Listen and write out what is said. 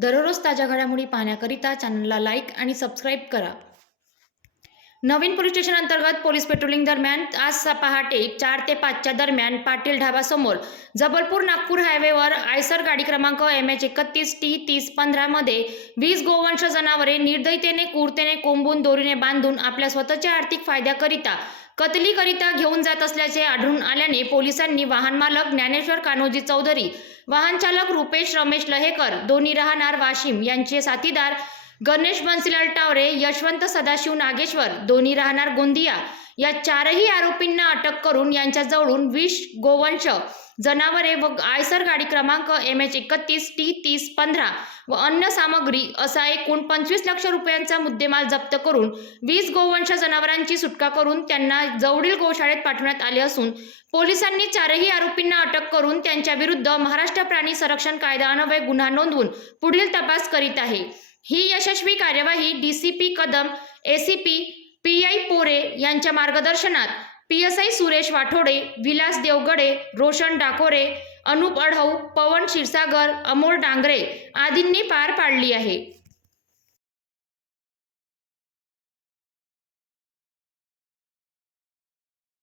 दररोज ताज्या घडामोडी पाहण्याकरिता चॅनलला लाईक आणि सबस्क्राईब करा. नवीन पोलीस स्टेशन अंतर्गत पोलीस पेट्रोलिंग दरम्यान आज स- पहाटे चार ते पाचच्या दरम्यान पाटील ढाबासमोर जबलपूर नागपूर हायवेवर आयसर गाडी क्रमांक एम एच एकतीस टी तीस पंधरामध्ये वीस गोवंश जनावरे निर्दयतेने कुर्तेने कोंबून दोरीने बांधून आपल्या स्वतःच्या आर्थिक फायद्याकरिता कतलीकरिता घेऊन जात असल्याचे आढळून आल्याने पोलिसांनी वाहन मालक ज्ञानेश्वर कान्होजी चौधरी वाहन चालक रुपेश रमेश लहेकर दोन्ही राहणार वाशिम यांचे साथीदार गणेश बन्सीलाल टावरे यशवंत सदाशिव नागेश्वर दोन्ही राहणार गोंदिया. या चारही आरोपींना अटक करून यांच्याजवळून विष गोवंश जनावरे व आयसर गाडी क्रमांक एम एच एकतीस टी तीस पंधरा व अन्य सामग्री असा एकूण पंचवीस लक्ष रुपयांचा मुद्देमाल जप्त करून वीस गोवंश जनावरांची सुटका करून त्यांना जवळील गोशाळेत पाठवण्यात आले असून पोलिसांनी चारही आरोपींना अटक करून त्यांच्या विरुद्ध महाराष्ट्र प्राणी संरक्षण कायदा अन्वये गुन्हा नोंदवून पुढील तपास करीत आहे. ही यशस्वी कार्यवाही D C P Kadam ACP P I Pore यांच्या मार्गदर्शनात P S I Suresh Wathode Vilas Devgade Roshan Dakore Anup Adhau Pawan Kshirsagar Amol Dangre आदींनी पार पाडली आहे.